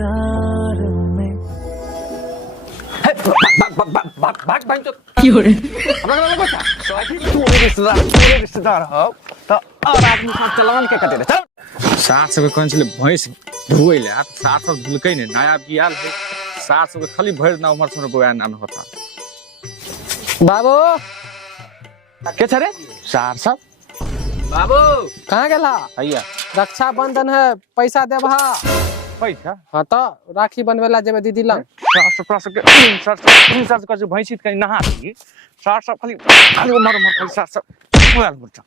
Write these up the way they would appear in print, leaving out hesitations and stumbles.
इंतजार में रिश्तेदार हो तो और आदमी साथ चलान के कटे चल सात सौ के कौन चले भैंस धुएले आप सात सौ धुलकै ने नया बियाल है सात सौ के खाली भर ना उमर सुन बोया ना होता बाबू के छरे चार सौ बाबू कहाँ गेला भैया रक्षाबंधन है पैसा देबहा पैसा हाँ तो राखी बनवेला जेबे दीदी लंग सात सौ के तीन सौ कर भैंसी कहीं नहा दी सात सौ खाली खाली उमर उमर खाली सात सौ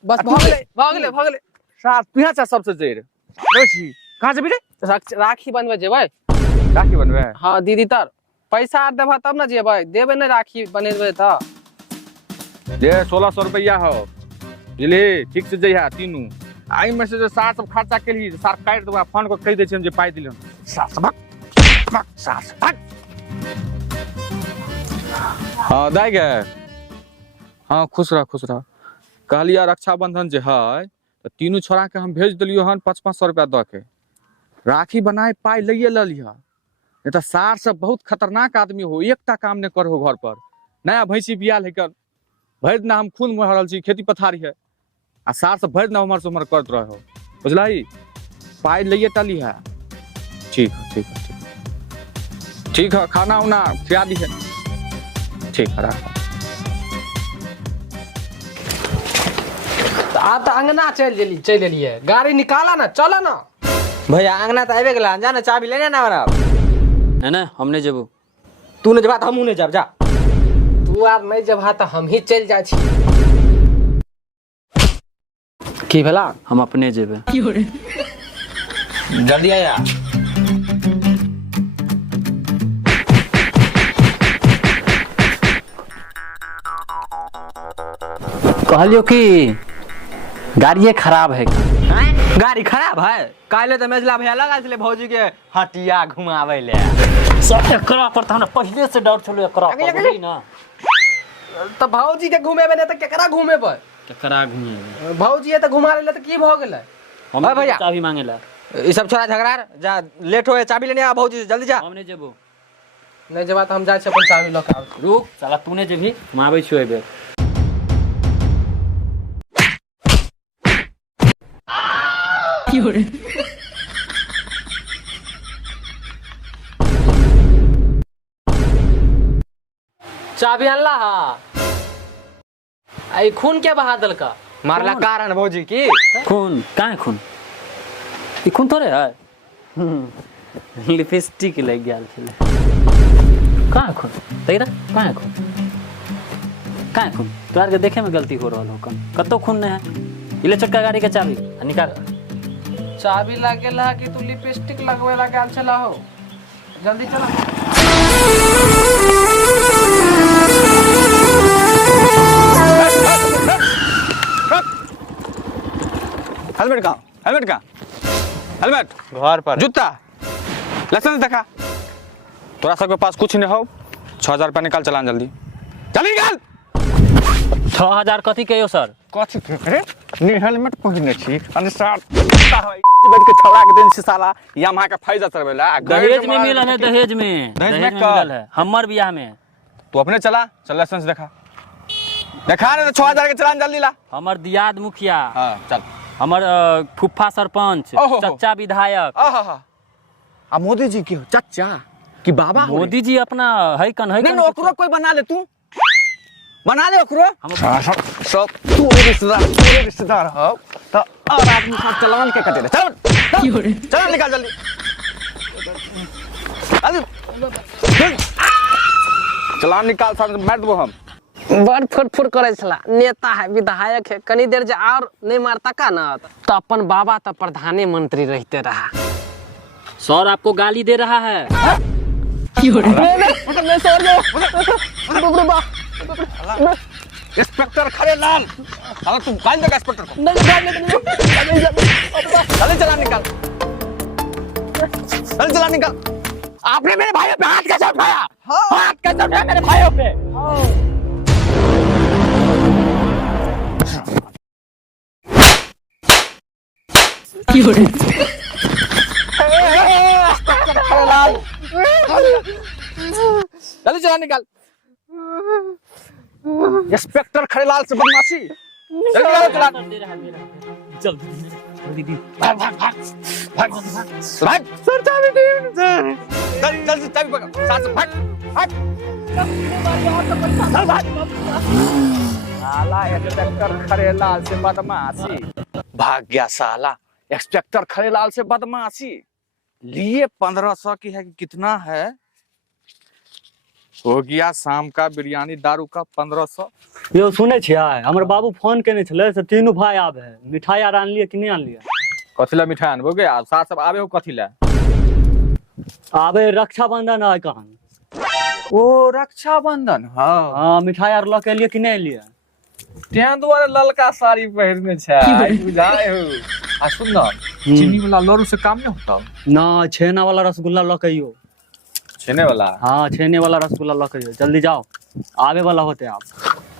बस भगले सात पिया सबसे जेर रोशी कहाँ से बिरे राखी बनवे जेबे राखी बनवे हाँ दीदी तर पैसा आर देबहा तब ना जेबे देबे नहीं राखी बनेबे तो दे 1600 रुपया हो बुझली ठीक से जइहा तीनू आई में से जो सात सब खर्चा केली सार काट देबा फोन को कह दे छी हम जे पाई दिलन सात सात हां दाई गे हां खुश रह कहलिया रक्षाबंधन जे है तो तीनू छोरा के हम भेज दिलियो हन 500 रुपया द के राखी बनाए पाई लइए ल लिहा नहीं तो सार सब बहुत खतरनाक आदमी हो एकटा काम ने करहो घर पर नया भैंसी बियाल है कर भर दिना हम खून महरल छी खेती पथारी है आ सार से भर दिना उमर से उमर करत रहो बुझलाई पाई लइए टली है ठीक है खाना उना खिला दी है ठीक है रख आप तो अंगना चल लिए गाड़ी निकाला ना चलो ना भैया अंगना तो आबे गेला जा ना चाबी लेने ना बराब है ना हमने जेबू तू ने जबा हमहू ने जब जा तू आर नहीं जबहा तो हम ही चल जाए छी की भेला हम अपने जेबे जल्दी आया कहलियो कि गाड़िए खराब है गाड़ी खराब है काले तो मेजला भैया लगा छले भौजी के हटिया घुमावे ले सब एकरा पर त हमरा पहले से डर छलो एकरा पर बुझली ना तो भौजी के घुमेबे नहीं तो केकरा घुमेबे केकरा घुमे भौजी है तो घुमा लेला तो की भ गेलै हम भैया चाबी मांगेला ई सब छोरा झगड़ा जा लेट होए चाबी लेने आ भौजी से जल्दी जा हमने जेबू नहीं जबा तो हम जाए छी अपन चाबी ल के आब रुक साला तूने जेबी हम आबै छियो एबे चाबी अनला हा आई खून के बहा दल का मारला कारण भौजी की खून काहे खून ई खून थोड़े है लिपस्टिक लग गेल छले काहे खून तेरा काहे खून तोरा के देखे में गलती हो रहल हो कन कतो खून नहीं है इले छोटका गाड़ी के चाबी निकाल चाबी लागेला कि तू लिपस्टिक लगवे ला गेल छला हो जल्दी चला हेलमेट का हेलमेट घर पर जूता लाइसेंस देखा तोरा सबके पास कुछ नहीं हो 6000 रुपया निकाल चलान जल्दी निकाल 6000 कथी कहियो सर कथी रे नी हेलमेट पहिरने छी अनि सर बैठ के छौड़ा के दिन से साला यामाहा के फायदा चलवेला दहेज में मिलल है दहेज में मिलल है हमर बियाह में तू अपने चला चल लाइसेंस देखा रे 6000 के चलान जल्दी ला हमर दियाद मुखिया हां चल हमर फुफ्फा सरपंच चचा विधायक आ मोदी जी की चचा कि बाबा मोदी जी अपना है कन नहीं ओकरो कोई बना ले तू बना ले ओकरो सब तू रिश्तेदार हो तो और आदमी साथ चलान के कटे चल निकाल जल्दी चलान निकाल साथ मार देबो हम बड़ फुरफुर करे छला नेता है विधायक है कनी देर जे और नहीं मारता का ना तो अपन बाबा तो प्रधानमंत्री रहते रहा सर आपको गाली दे रहा है इंस्पेक्टर खड़े लाल अगर तुम गाली देगा इंस्पेक्टर को जल्दी चलान निकाल आपने मेरे भाइयों पे हाथ कैसे उठाया हाथ कैसे उठाया मेरे भाइयों पे जल्दी चला निकाल। इंस्पेक्टर खड़ेलाल से बदमाशी। जल्दी चला। भाग। सर चाबी दे सर। जल्दी चाबी पकड़। साथ से भाग। भाग। चल भाग। साला इंस्पेक्टर खड़ेलाल से बदमाशी। भाग गया साला इंस्पेक्टर खड़ेलाल से बदमाशी। लिए 1500 की है कि कितना है? हो गया शाम का बिरयानी दारू का 1500। यो सुने छियै हमर बाबू फोन केने छले से तीनू भाई आबे है, मिठाई आर आनलिए कि नहीं आनलिए? कथिला मिठाई अनबो गे? आ साथ सब आबे हो कथिला? आबे रक्षाबंधन है कहन। ओ रक्षाबंधन। हाँ हाँ मिठाई आर लऽ के एलिए कि नहीं एलिए? तें दुआरे ललका साड़ी पहिरने छै बुझाए हो। आ सुन न, चीनी वाला लड्डू से काम नहीं होता? ना छेना वाला रसगुल्ला लऽ के आइयो। छेने वाला? हाँ छेने वाला रसगुल्ला लऽ के आइयो, जल्दी जाओ आबे वाला होते आप।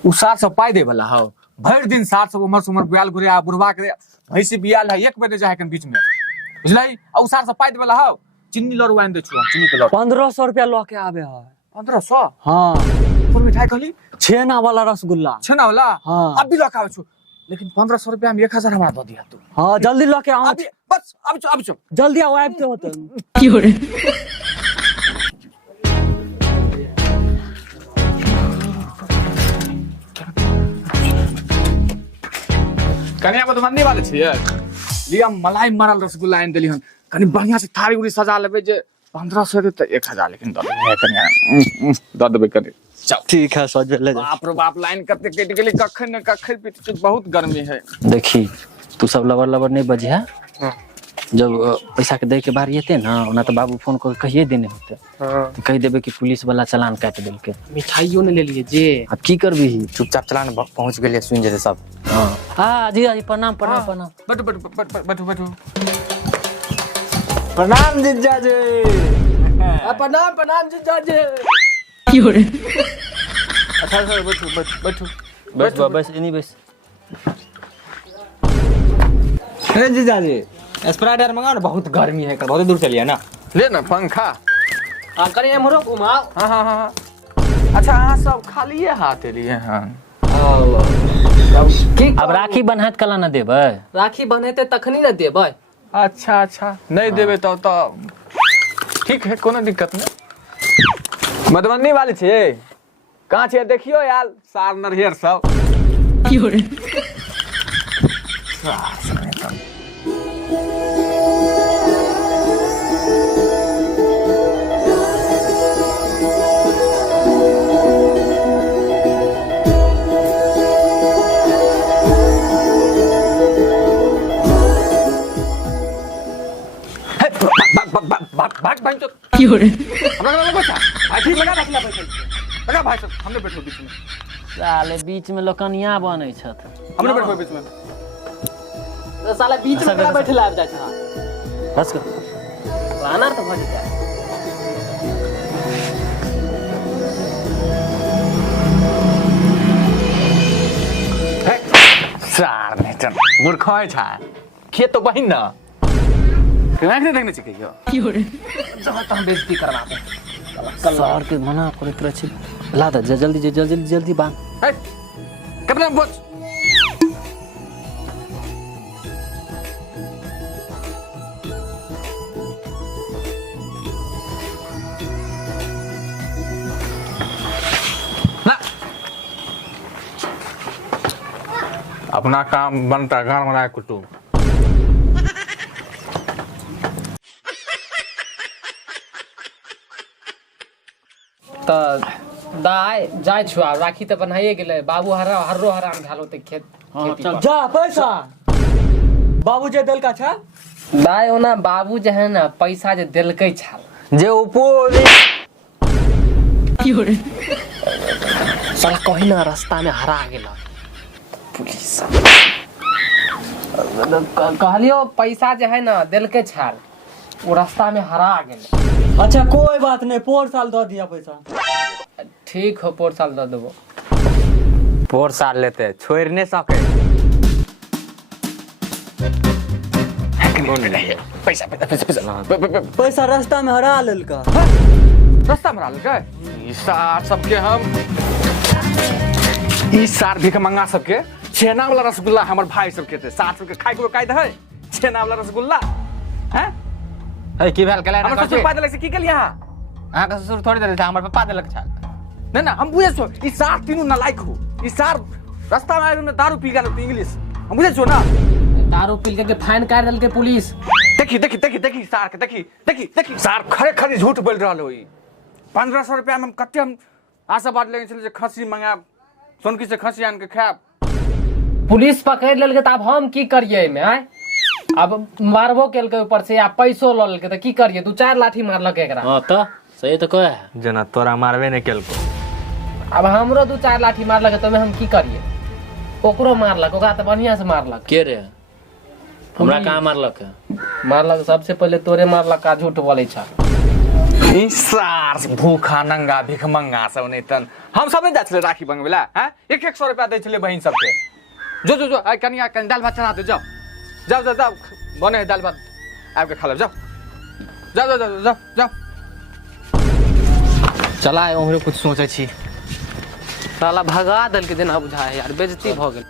उ साथ सब पाई दे वाला हो। भर दिन साथ सब उमर सुमर बियाल घुरे आ बुढ़वा के भैंसी बियाल है 1 बजे जाए के बीच में बुझलाई। आ उ साथ सब पाई दे वाला हो। चीनी लड्डू आइन दे छु चीनी के लड्डू 1500 रुपया लऽ के आबे है। 1500? हाँ कोन मिठाई कहली? छेना वाला रसगुल्ला। छेना वाला? हाँ। अब भी लऽ के आवे छु, लेकिन 1500 रुपया में 1000 हमरा दे दिया तू। हाँ जल्दी लऽ के आओ, अभी बस अब चुप जल्दी आओ आबते होते। कन्या मधुबनी वाले छियै। लिया मलाई मरल रसगुल्ला आइन देली हन। कनी बढ़िया से थारी उरी सजा लेबे जे 1500 दे त 1000 लेकिन दे देबै कन्या। दे देबै कनी। चल ठीक है सज ले जा। बाप रे बाप लाइन कते कट गेली कखन न कखन पीट बहुत गर्मी है। देखी तू सब लबर लबर नहीं बजिया। जब पैसा के दे के बारी हेते ना, ओना तो बाबू फोन कर कहिए देने होते। तो कह देबे कि पुलिस वाला चालान काट देलके। मिठाइयो ने ले लिए जे। अब की करबी? चुपचाप चलान पहुंच गेलिए, सुन जेते सब। हाँ जी जी प्रणाम प्रणाम प्रणाम। बैठो। प्रणाम जीजा जी। प्रणाम जीजा जी। अच्छा बैठो। बस इन्हीं बस। अरे जीजा जी स्प्राइट यार मंगाओ ना, बहुत गर्मी है, बहुत दूर चलिए ना। ले ना पंखा। हां करे हमरो घुमाओ। हाँ। अच्छा अहाँ सब खालिए हाथ एलिए हैं। अब राखी बन्हात कला न देबै? राखी बन्हेते तखनी न देबै। अच्छा नहीं देवे तो ठीक है, कोनो दिक्कत नहीं। मधुबनी वाले छे कहाँ छे देखियो यार, सार नरियर सब। भाग भाई तो हमरा बच्चा ठीक लगा रखला पैसा लगा भाई सब। हमने बैठो बीच में। साले बीच में लोकनिया बनै छथ। हमने बैठो बीच में। साला बीच में कला बैठला आब जाय छा। बस कर राना तो भज जाय। सार नहीं चल मूर्ख है छा। खेत तो बहिन ना केना के देखने चाहिए जब तक हम बेइज्जती करवाते सर के मना करत रह छी। ला द जल्दी बांध। है कपड़ा बोझ ना। अपना काम बनता घर बनाए कुटुम। त दाय जाय छुआ राखी त बनाइए गेले। बाबू हर्रो हराम घालो ते खेत खेती चल पर। जा पैसा बाबू जे देलका छा। दाय ओना बाबू जे है ना पैसा जे देलकै छाल जे ऊपर साला कहीं ना रास्ता में हरा गेल पुलिस। कहलियो पैसा जे है ना देलकै छाल वो रास्ता में हरा गेल। अच्छा कोई बात नहीं, पोर साल दे दिया पैसा। ठीक हो पोर साल दे देबो। पोर साल लेते छोड़ नहीं सके। पैसा पैसा पैसा पैसा पैसा रास्ता में हरा लेलका। रास्ता में डाल के ई सार सबके हम ई सार भिख मंगा सबके छेना वाला रसगुल्ला हमर भाई सबके थे सार सबके खाए के कायदा है छेना वाला रसगुल्ला हैं है की भेल कले हमर ससुर पादल से की के लिया अहाँ का ससुर थोड़ी देले था हमर पापा देलक छा। नहीं ना हम बुझे छो ई सार तीनों नालायक हो ई सार रास्ता में आए में दारू पी गेल इंग्लिश हम बुझे छो ना दारू पी के फाइन काट देलकै पुलिस। देखी देखी देखी देखी सार के देखी देखी देखी सार खरे खरे झूठ बोल रहल हो ई 1500 रुपया में हम कते हम आशावाद लेने छले जे खस्सी मंगा सोनकी से खस्सी आन के खाब पुलिस पकड़ लेलकै त अब हम की करिए में आय अब मारबो केलकै ऊपर से या पैसो ल लेलकै त की करिए 2-4 लाठी मारलकै एकरा। हाँ तो सही तो कहे है। जना तोरा मारबे नहीं केलको अब हमरो 2-4 लाठी मारलकै त हम की करिए ओकरो मारलक ओकरा त बढ़िया से मारलक के रे हमरा कहाँ मारलक है? मारलक सबसे पहले तोरे मारलक का झूठ बोलै छ ई सार भूखा नंगा भिख मंगा सब नहीं तन हम सब नहीं जात छले राखी बंगवेला हैं 100 रुपया दै छले बहिन सबके जो जो जो आई कनिया कन दाल भात चढ़ा दे जाओ जाओ जाओ जाओ बने है दाल भात आब के खा ले जाओ जाओ जाओ जाओ जाओ जाओ चला ओहरे कुछ सोचे छी। साला भगा देलकै जेना बुझाय यार बेइज्जती भ गेल।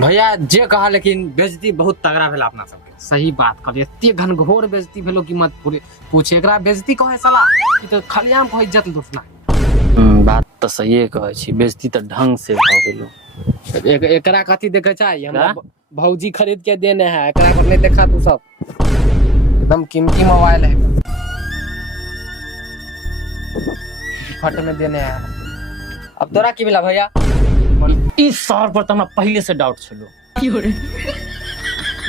भैया जे कहा लेकिन बेइज्जती बहुत तगड़ा भेल अपना सबके। सही बात कर एते घनघोर बेइज्जती भेलो कि मत पूछे एकरा बेइज्जती कहे साला ई त खलियाम को इज्जत लूटना। बात तो सही कहे छी बेइज्जती तो ढंग से भ गेलो। एकरा कथी देखे छै हमरा भौजी खरीद के देने है एकरा पर नहीं देखा तू सब एकदम कीमती मोबाइल है फट में देने है। अब तोरा की भेला भैया? इस सर पर तो हमरा पहले से डाउट छलो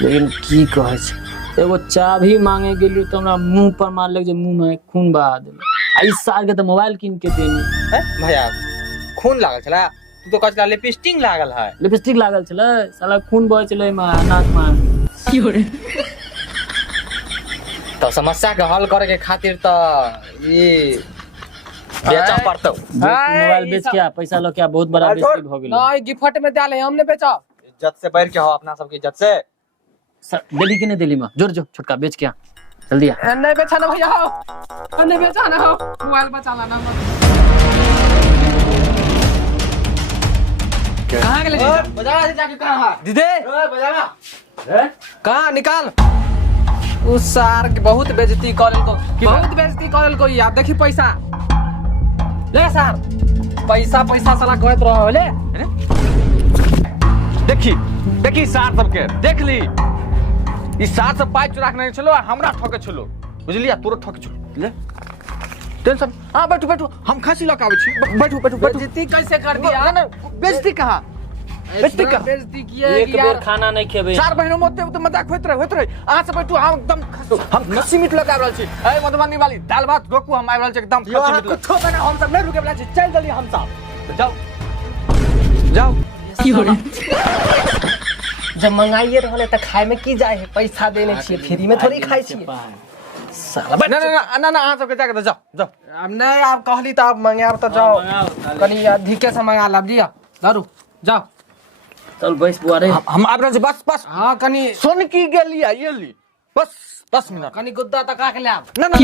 लेकिन की कहे छै एगो चाभी मांगे गेलियो तो हमरा मुंह पर मारलक जे मुंह में खून बहा देलक। आ इस साल के तो मोबाइल किन के देनी भैया खून लागल छला तू तो कहला लिपस्टिक लागल है। लिपस्टिक लागल छले साला खून बहे छले नाक में। तो समस्या के हल करे के खातिर तो ये बेचा पड़तो। मोबाइल बेच के पैसा लो क्या बहुत बड़ा बेइज्जती हो गेल। नहीं गिफ्ट में डाले हमने बेचा इज्जत से बैठ के हो अपना सबकी इज्जत से दिल्ली के नहीं दिल्ली में जोर जो छोटका बेच के आ जल्दी आ। नहीं बेचा ना भैया हो नहीं बेचा ना हो मोबाइल बचा लाना कहां गेले बाजार से जाके कहां है दीदी बाजार कहां निकाल उस सार के बहुत बेइज्जती करल को बहुत बेइज्जती करल को यार देखी पैसा ले सार पैसा पैसा साला कहत रहो ले देखी देखी सार सबके देख ली ई सार सब पाइ चुरा के नहीं छलो हमरा ठके छलो बुझलिया तोरो ठके छलो ले टेंशन हां बैठो बैठो हम खांसी लगा आबै छी बैठो बैठो बेइज्जती कैसे कर दिया ना बेइज्जती कहां बेइज्जती कहां बेइज्जती किए एक बेर खाना नहीं खेबे चार बहनों में तो मजाक होत रहे अहाँ से बैठो हम एकदम हम खस्सी मीट लगा रहल छी ए मधुबनी वाली दाल भात रोकू हम आबि रहल छी एकदम खस्सी मीट कुछो बना हम सब नहीं रुके वाला छी चल जल्दी हम सब जाओ जाओ की हो रे जब मंगाइए रहले त खाए में की जाए है पैसा देने छिए फ्री में थोड़ी खाई छिए साला ना ना ना ना ना अहाँ सबके जाके जाओ जाओ अब नहीं आप कहली त आप मंगाब त जाओ कनी अधिके से मंगा लब दिया दारू जाओ चल बैस बुआ रे हम आबि रहल छी बस बस हां कनी सोन की गेलिया ये ली बस 10 मिनट कनी गुद्दा तक का के ले आब ना ना